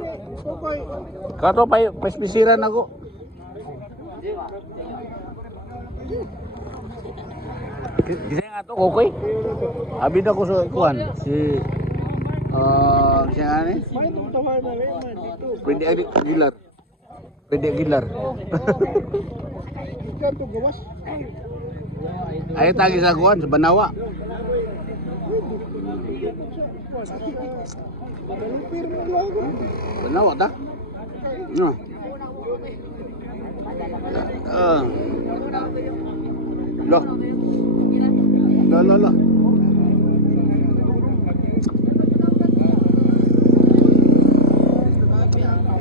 ni Kukoy. Kato pa paspisiran ako. Gisa nga to Kukoy. Abi na ko sa kuan si siya nga ni. May tutawa na rin man dito. Pwede Aguilar. Pwede Aguilar. Ikan to gawas. Ay tagi sa kuan sa Banawa. Banawa ta? No. Loh. Lah.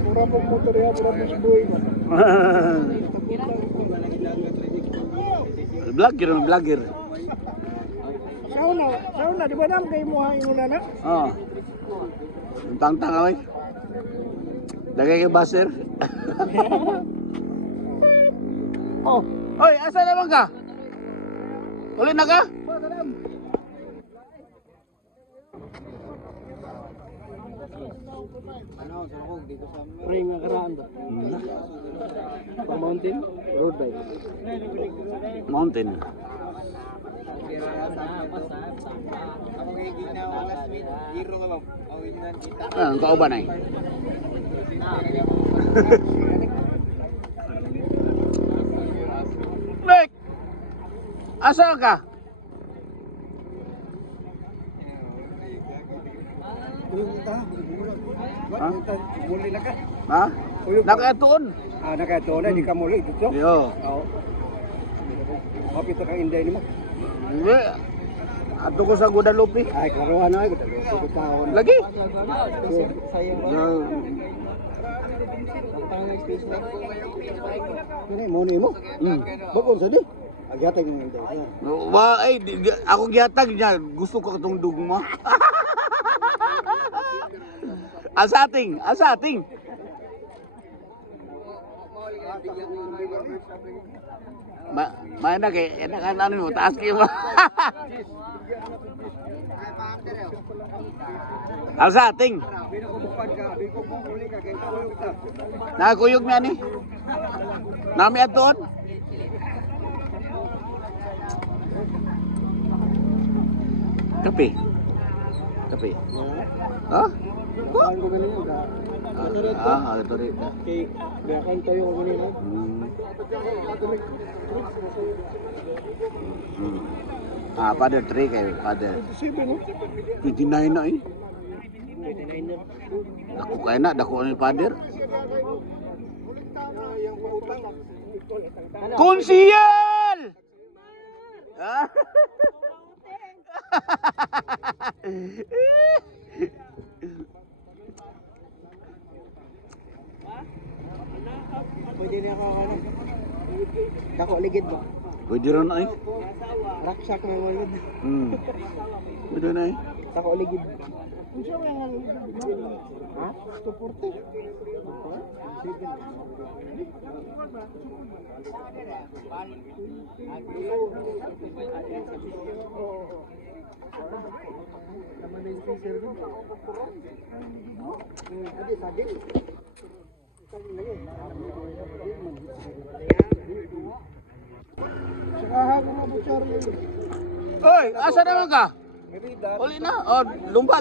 Mura pong motor ya, mura pong subuhi mo. Vlogger. Sauna, di ba naman kayo muha yung una na? Oh. Tang-tang away. Lagay kay Baser. Oh, oy, asa naman ka? Uli na ka? Ano, sarukog dito sa ring nga karaan to. Pang mountain, road bike. Mountain. Ang kauban ay. Nek! Asa ka? Ha? Muli na ka? Ha? Nakatuon. Nakatuon na, di ka muli dito? Yo. Oo. Mapito kang inday ni mo? Hindi. Ato ko sa Guadalupe. Ay, karuan na ay, Guadalupe taon. Lagi? Sayang ba? Ini mo ni mo? Bagong sa di? Agyatag ng inday. Wa ay ako giyatag niya. Gusto ko katong dugma. Asating. Mana kay enak ano mo taas kayo. Asating. Nakuyog mi ani. Nami aton. Kape. Ha? Saan ko ganun yun? Ito rin. Kay, biyakan tayo ko ganun yun. Father 3 kayo, father. 27 no? 29 na eh. 29 na. Dako kaya na, dako ni father. Konsiyal! Ah? Pwede na ako ano? Dako ligid mo. Pwede rin na eh. Raksak na mo ligid. Pwede na eh. Dako ligid. Unsa may nga ligid? Ha? 240. Oy, asa naman ka? Uli na. Oh, lumba.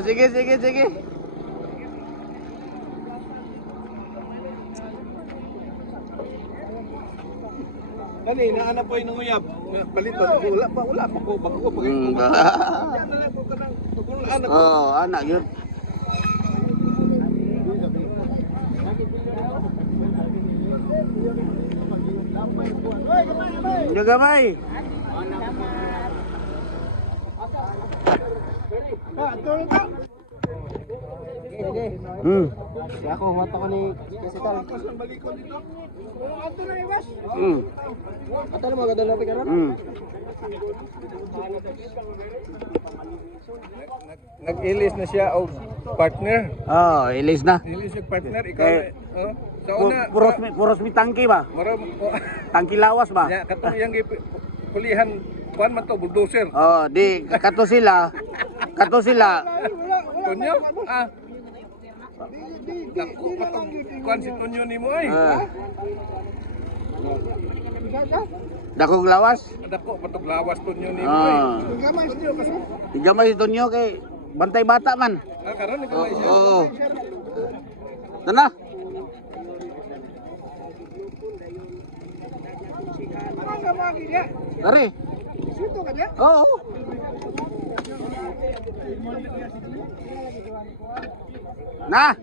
Sige. Kanina ana po yung uyab. Balito wala pa ko bago ko pag. Oh, anak yun. Gamay. Ako mata ko ni Kesital. Ato na mga Guadalupe karon. Nag-ilis na siya og partner. Oh, ilis na. Ilis yung partner ikaw. Sa una Puros mi tangki ba? maram Tangki lawas ba? ya katong yang pulihan Kuan man to, bulldozer. Oh, di kato sila. Kato sila. Tunyo? Ah. Dako pa to. Kuan si Tunyo ni mo ay. Dakong lawas. Dako pa to lawas Tunyo ni mo ay. Tunyo kasi. Igamay si Tonyo kay bantay bata man. Ah, karon ikaw ay siya. Oo. Tana. Dari. Oo. Nah.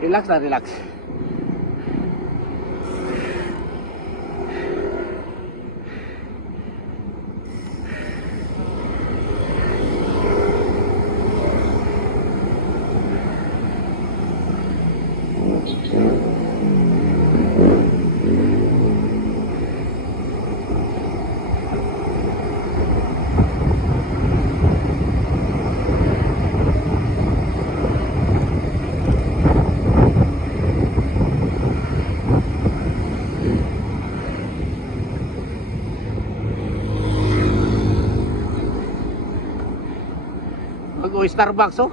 Relax na, relax. Mag-o Starbucks oh.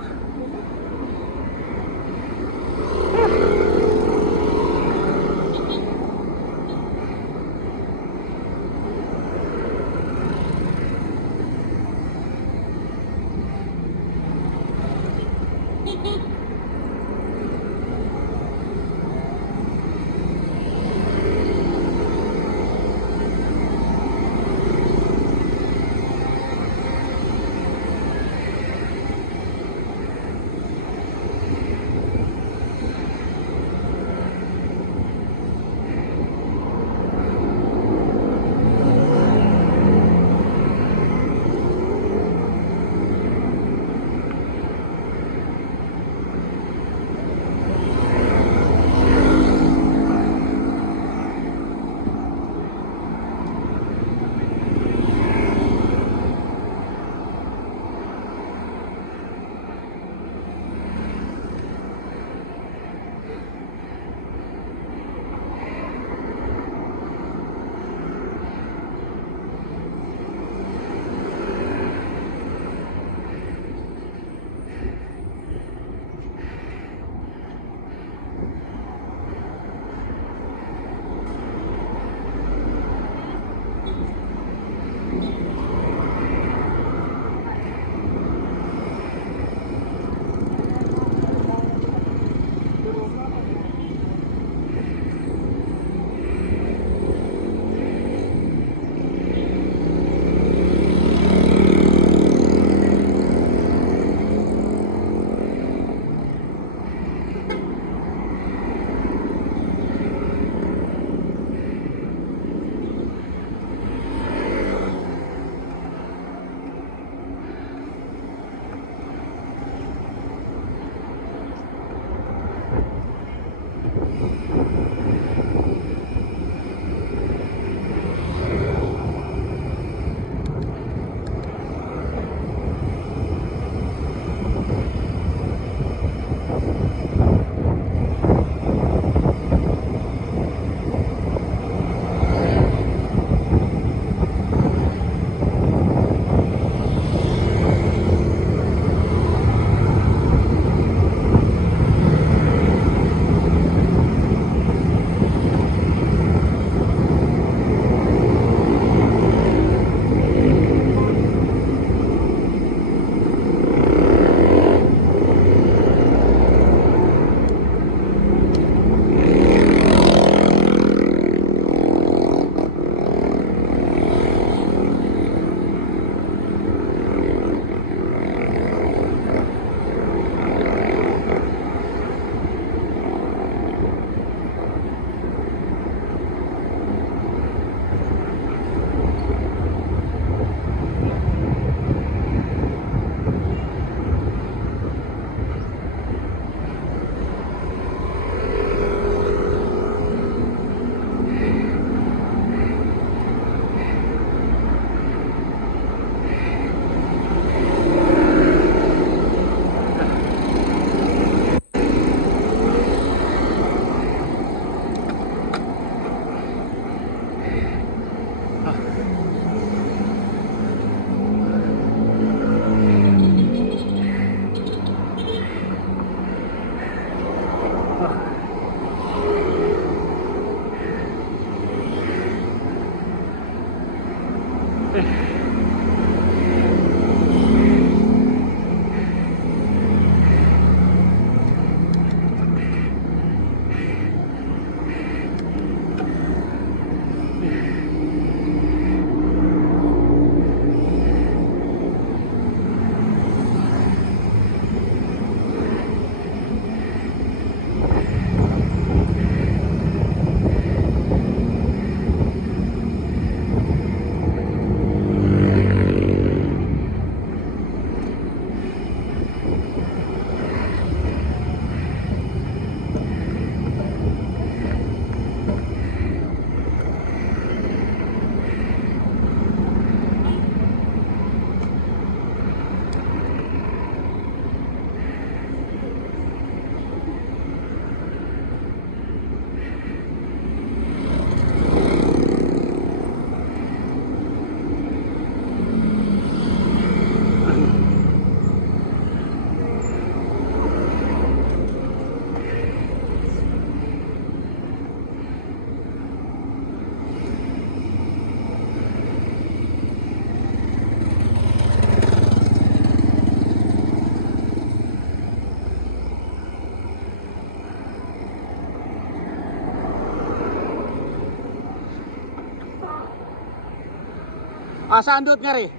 Asa andot nga rin?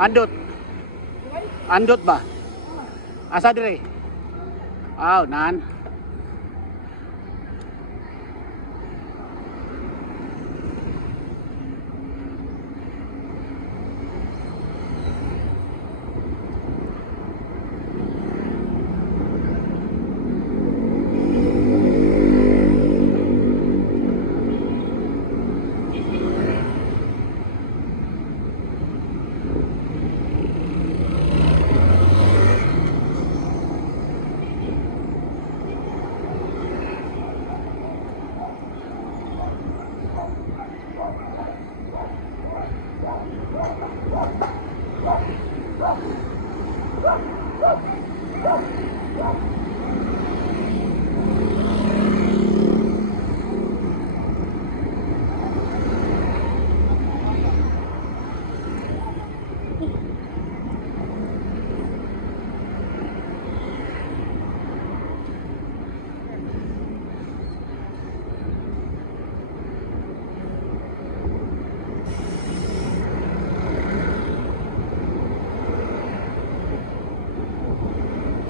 Andot. Andot ba? Asa dire? Aw, nan.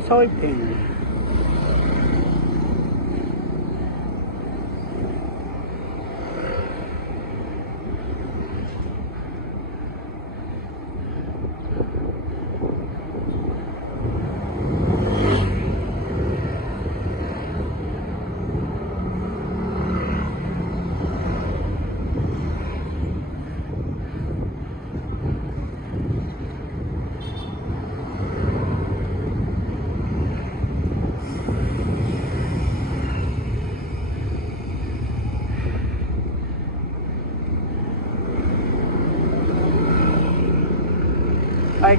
Soybean. Ay.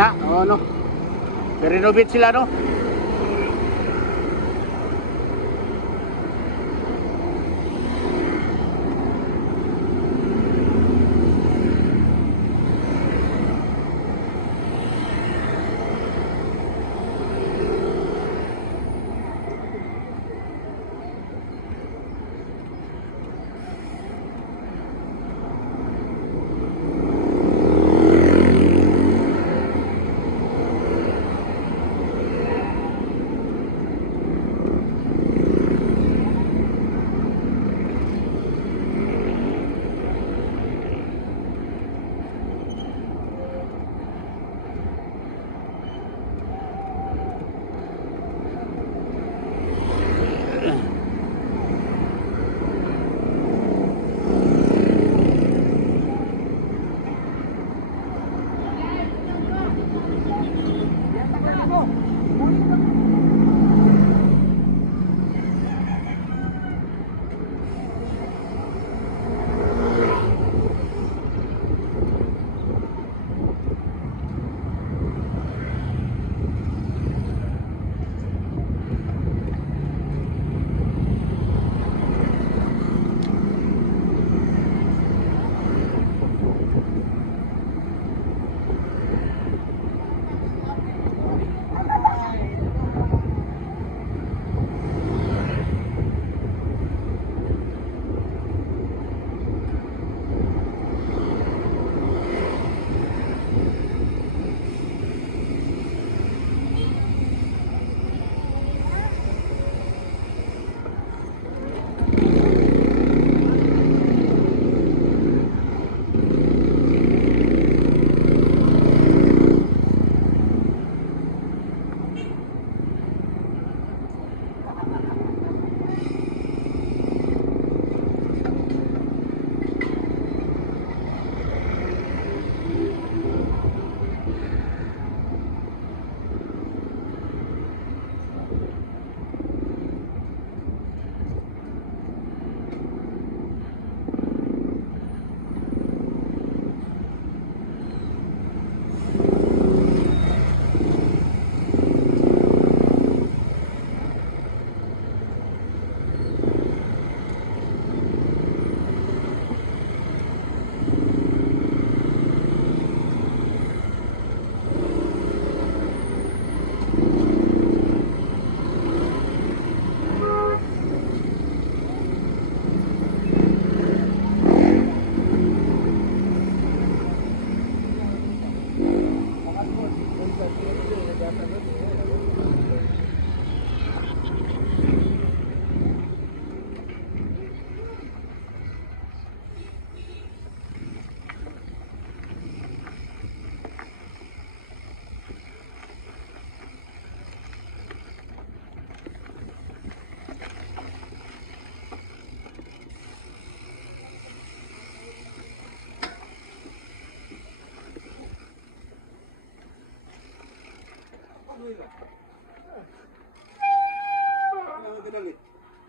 Na, oh no. I-renovate sila no.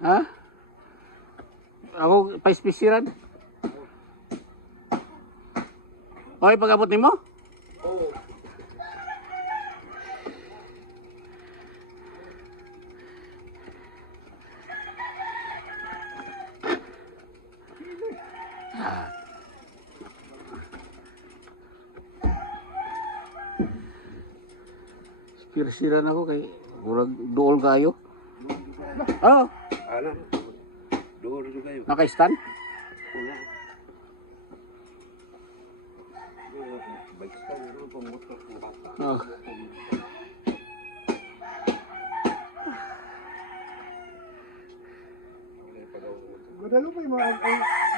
Ha? Ako pa-spesiran. Okay, pag-abot nimo? Spesiran ako kay murag duol kayo. Oh, Ano? Doon rin kayo. naka-stand? Bike stand, meron pang motor ng bata. Oh. Guadalupe mo ang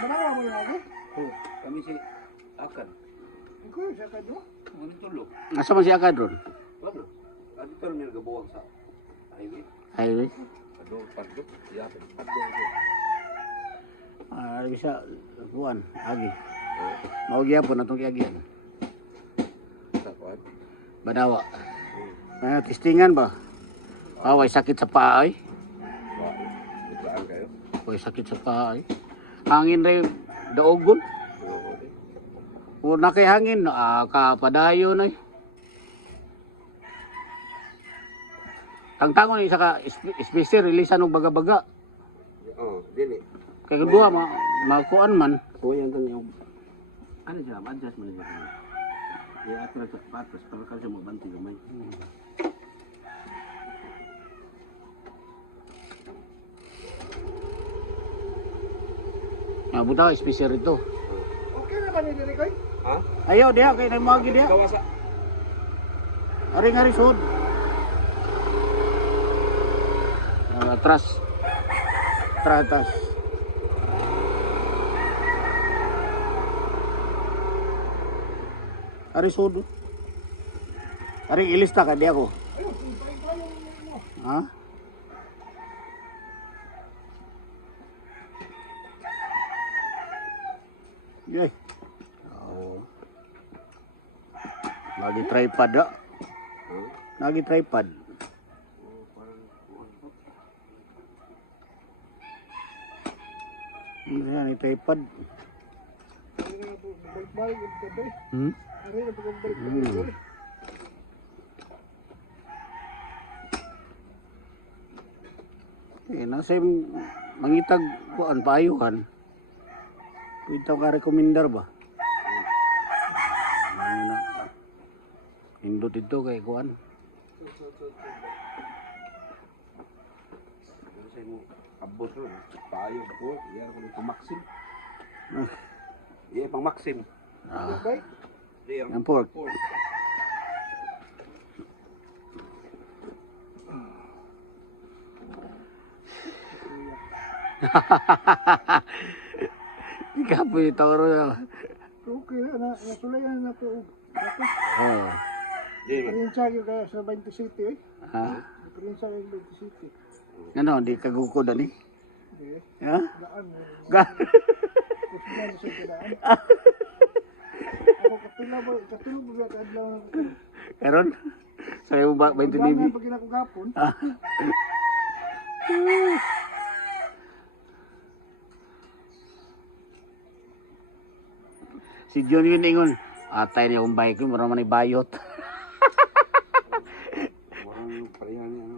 manawa mo yung ako. Oh, kami si Akan. Ikaw yung sa kadyo. Ngunit tulog. Asa man si Akad ron? Ano? Adi pero may nagabuwag sa highway. Highway. Ado, padlo. Yapin. Padlo. Bisa kuan agi. Mao gyapon atong giagian. Sa kuwan. Badawa. Testingan ba? Way sakit sa paa ay. Biglaan kayo. Way sakit sa paa ay. Hangin ray daogon. Oo, di. Kung na kay hangin, kapadayon ay. Tangtangon isa ka speaker releasean og baga-baga. Oo, dili. Kay kedua makuan man. Kuya ang yung ano siya, adjust mo na siya. I-atras sa patas para kasi magbanti gamay. Buta speaker ito. Okay na ba ni diri koy? Ha? Ayaw diha kay nagmagi diha. Kawasa. Ari sud. Atras. Tratas. Ari sud. Ari ilista ka di ako. Ha? Yay. Oh. Lagi tripod da. Lagi tripod. Yan, ni tripod. Balik-balik yung tabi. Hmm? Ari na pag-balik. Nasa mangitag kuan paayuhan. Ito ka rekomendar ba? Indot ito kay kuan. Ano sa mo abot ron. Payo po, iya ko ni Maxim. Iya pang Maxim. Bike. Iya. Ang pork. Kapoy tawro ya. Okay na nasulayan na ko. Oh. Di man. Prinsa gyud kaya sa 20 City eh. Ha? Prinsa gyud 20 City. Ano, di kagukod ani? Di. Ha? Daan mo. Ga. Kusina sa daan. Ako katulog ba kadlaw. Karon saya mo ba 20 bibi? Pag ginakugapon. Si John yun ingon, atay niya kung bike ko, marami na bayot. Warang pareha niya ano.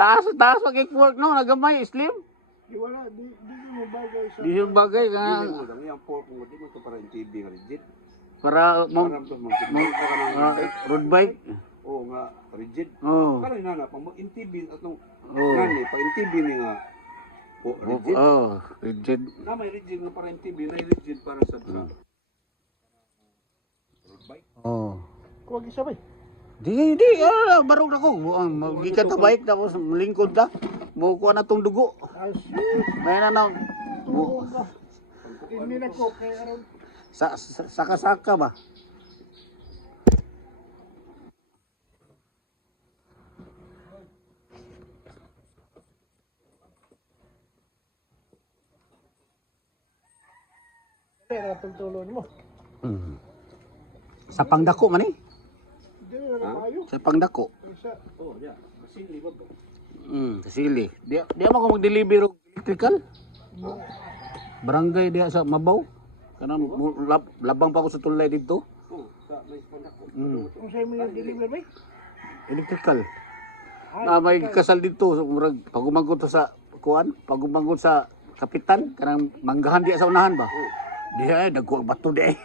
taas mag-work no, nagamay, slim. Di wala, di mo bagay sa... Di yung bagay ka. Dili mo dami ang pork mo di mo to para TV nga rigid. Para mo, Para to mo road bike. Oo nga rigid. Oh. Kala na pang MTB atong Oh. ngani pa MTB ni nga rigid. Oh, rigid. Na may rigid nga para MTB na rigid para sa road bike. Oh. Kuwag isa ba? Di, barog na ko. Magikat na bike, tapos malingkod ka. Mukuha na tong dugo. Asus. May na na. Tuong ka. Hindi na ko kay aron. Saka-saka ba? Kaya na tultulo mo. Sa pangdako man eh. Di Sa pangdako. Isa. Oh, dia. Masili ba to? Kasili. Di mo ko mag-deliver og electrical. Barangay diya sa Mabaw. Kanang labang pa ko sa tulay dito. Oh, sa may pandako. Kung sa'yo mo yung deliver ba? Electrical. Na may kasal dito, murag pagumangkot sa kuan, pagumangkot sa kapitan, kanang manggahan diya sa unahan ba? Diya nagkuha bato diya.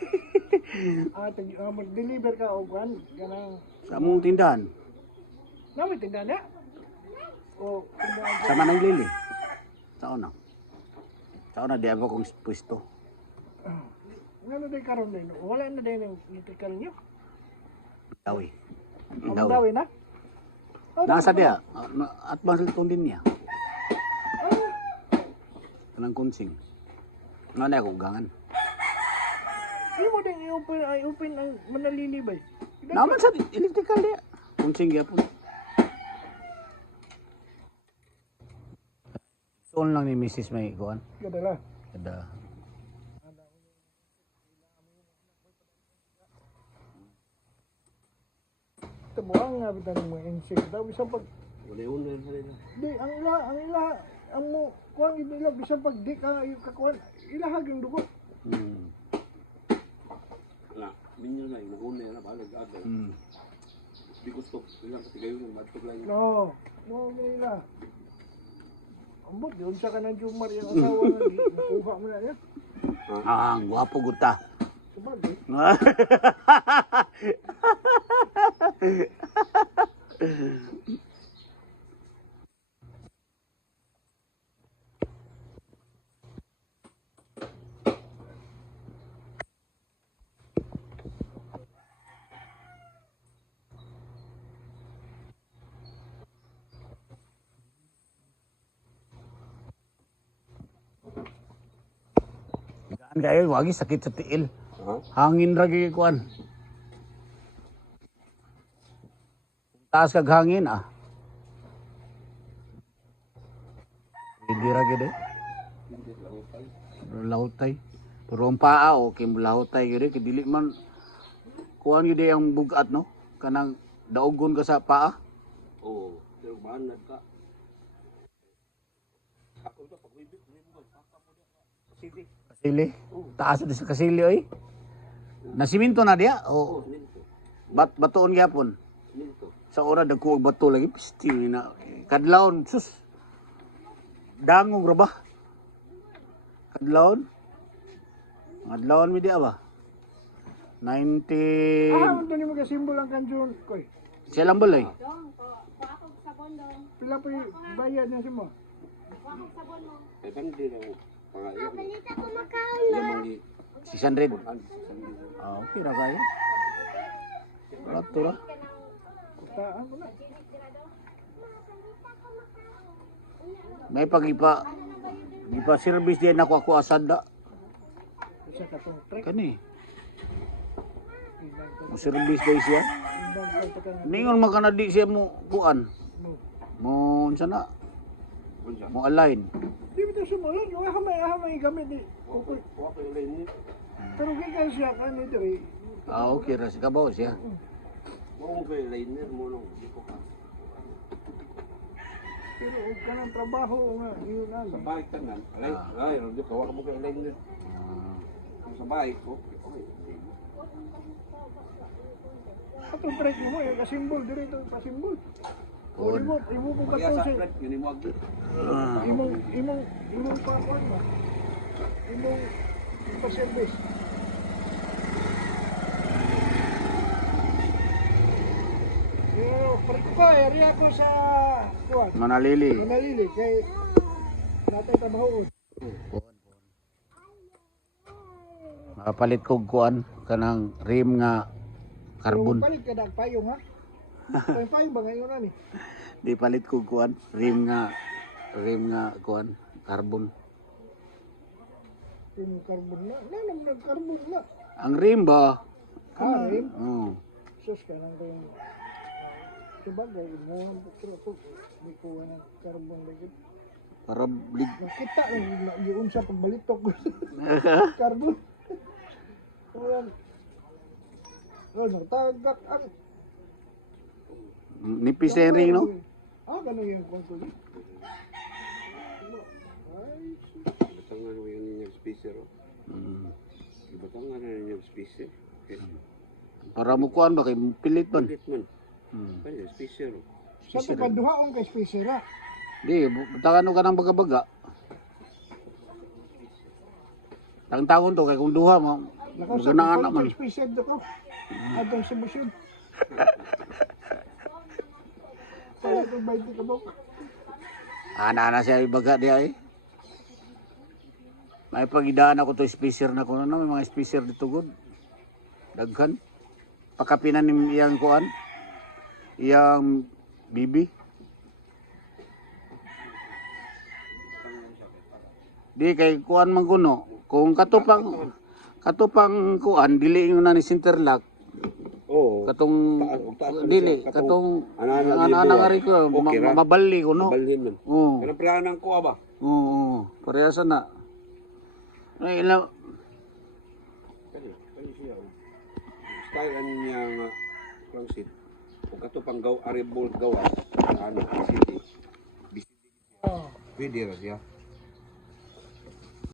Mag-deliver ka o kuhan, ganang... Sa among tindahan, Namin tindahan niya? O tindahan sa Manang Lili. Sa una. Sa una diya ako kong pwesto. Ano din karon din? Wala na din yung electrical niyo? Dawi. Ang Dawi. dawi na? Nasa diya, at bang din niya. Kanang kunsing. Nga na ako gangan. Hindi mo din i-open ang manalilibay. Naman sa electrical diya. Kunsing gyapon. Soon lang ni Mrs. may kuan. Kadala. Kada. Ito mo ang nabitan ng mga insect daw. Bisang pag... Uli-uli sa nila. Di, ang ila, ang mo, kuhan nila, bisang pag di ka kakuhan, ilahag yung dugo. Na, minyo na yung uli na balag agad. Di gusto ilang katigayon ng matog lang. No, mo nila. Ambot, yun sa kanang Jumar yung asawa nga, nakuha mo na yan. Ang guwapo guta. Sabagay. Gaan kayo, wagi sakit sa tiil. Ha? Hangin ra gyud kuan. Taas kag hangin ah. Hindi ra gyud eh. Lahutay. Pero ang paa okay mo lahutay gyud eh, kay dili man kuan gyud eh ang bugat no. Kanang daugon ka sa paa. Oo. Pero banad ka. Ako ito, pag-ibig, mo Sige. Kasili. Taas sa kasili oy. Nasiminto na diya o Minto. batoon gyapon. Minto. Sa ora dagko og bato lagi pisti na kadlawon sus. Dangog ra ba? Kadlawon? Kadlawon mi diya ba? 90 Ito ni mga simbol ang kanjon, koy. siya lang balay. Pila pa yung bayad niya si mo? Eh, pandi na yung pangayon. Balita ko makaon na. Yung mga 600. Ah, okay ra kayo. Rato ra. Kustaan ko na. May gipa service din ako asad da. Isa ka itong trek. Kani. Ilang ka. Mo service day siya. Ilang ka ka na. Ningon man kana di siya mo kuan. No. Mo unsa na? Mo align. Di ba ito sumulan? Yung hamay gamit di. Okay. Kuha ko yung line Pero kaya siya ka nito eh. Ah, okay ra siya kabaw siya. mo ko yung liner mo nung di ko ka. Pero huwag ka ng trabaho nga. Yun na. Sa bike tanan. Ay, di ko mo ko yung liner. Sa bike, okay. Atong trek mo yung kasimbol. Dito pasimbol. O Good. imo po ka Kaya to sa si. flat, yun yung wag. Imong pakuan ba? Imong pa-service. Pero ko area ko sa kuan. Manalili. Manalili kay natay trabaho. Makapalit kog kuan kanang rim nga carbon. Palit ka dag payong ha. Payong ba ngayon ani? Di palit kog kuan rim nga kuan carbon. Yung carbon na. Nanam nag carbon na. Ang rim ba? Rim? Oo. Sus ka lang kayong sabagay, mo pero to di ko ng carbon lagi. Para Nakita lang yun sa pagbalitok ko. Carbon. Ayan. Oh, nagtagak ang Nipis na yung ring, no? Ganun yung kontrol. Ay, Batangan mo yan yung speaker. Mm. Batangan na yung speaker. Para mo kuan ba kay pilit man. Bakit man? Mm. Ano yung speaker? sa ito paduhaon kay spesira. Di, takano ka ng baga-baga. Ang tagon to kay kung duha mo. Nakausap Ganaan ko naman. sa special ko. Atong subusyon. Kala ko 20 ka bok. Ana na siya ibaga di ay. May pagidaan ako to spacer na ko na may mga spacer dito gud. Daghan. Pakapinan ni iyang kuan. Iyang bibi. Di kay kuan man kuno. Kung katupang kuan dili yung na ni Sinterlock. Oo. Katong Taas- dili katong- katong Ana-ana ana dito, nga rin ko okay ra. mabali ko no. Balhin man. Oo. Kanang pranan ko ba? Oo, parehas na. Ay, ila, Kani siya. Style ano niya nga transit. Kung kato pang aribol gawas, ano, city. Oh. Pwede ra siya.